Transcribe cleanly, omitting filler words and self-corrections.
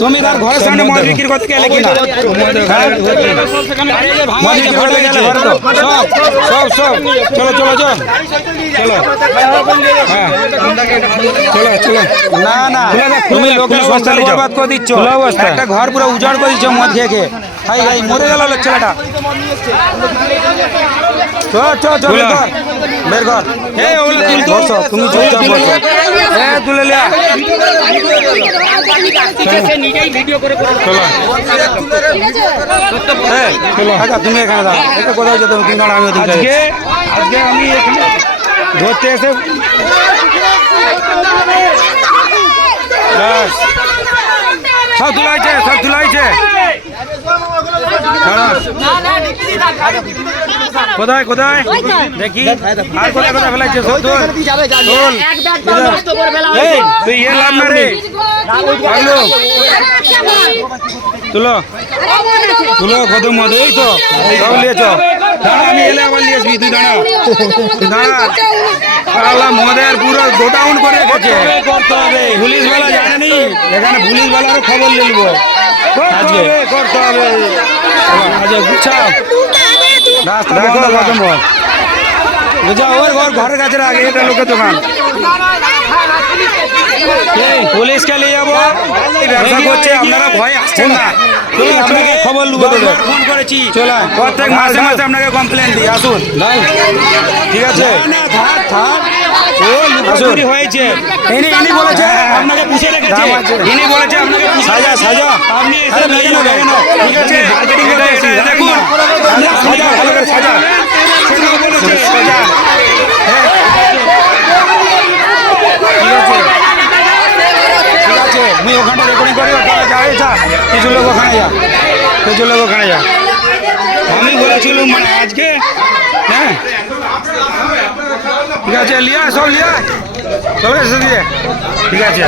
তুমি তার ঘরের সামনে মদ বিক্রি করতে গেলে কিনা মদ বিক্রি করতে গেলে ঘরে তো সব চলো চলো চলো চলো হ্যাঁ চলো চলো না না তুমি লোকের সস্তা বরবাদ করে দিচ্ছ একটা ঘর পুরো উজাড় করে দিচ্ছ মদ খেয়ে খেয়ে হাই হাই মরে গেল ছেলেটা চল বের কর তুমি চুপচাপ বসো তুলে লিয়া তুমি এখানে দাও এটা কোথায় যেতে তুমি দাঁড়া আমি আজকে আমি এখানে ধরতে এসে সব তুলাইছে কোথায় দেখি আর কোথায় ফেলাইছে তুই ইয়ে লাভ না রে তুলো কত মদ ওই তো সব নিয়েছ দাঁড়া আমি এলে আবার নিয়ে আসবি তুই দাঁড়া মদের পুরো গোডাউন করে রেখেছে পুলিশ বেলা জানেনি এখানে পুলিশ বেলারও খবর নিলবো আজকে করতে হবে আজকে গুছাও ঘরের কাছে আগে এটা লোকের দোকান পুলিশকে নিয়ে যাবো ব্যবসা করছে আপনারা ভয় আসছেন না আপনাকে খবর নেবো ফোন করেছি প্রত্যেক মাসে মাসে আপনাকে কমপ্লেন দিই আসুন ঠিক আছে হয়েছে ইনি বলেছে আপনাকে পুষে রেখেছে ইনি বলেছে আপনাকে সাজা আপনি এসে ঠিক আছে দেখুন সাজা ভালো করে সাজা মুই ওখানটা রেকর্ডিং করি কিছু লোক ওখানে যা আমি বলেছিলাম মানে আজকে হ্যাঁ ঠিক আছে লিয়া সব লিয়া চলে এসে দিয়ে ঠিক আছে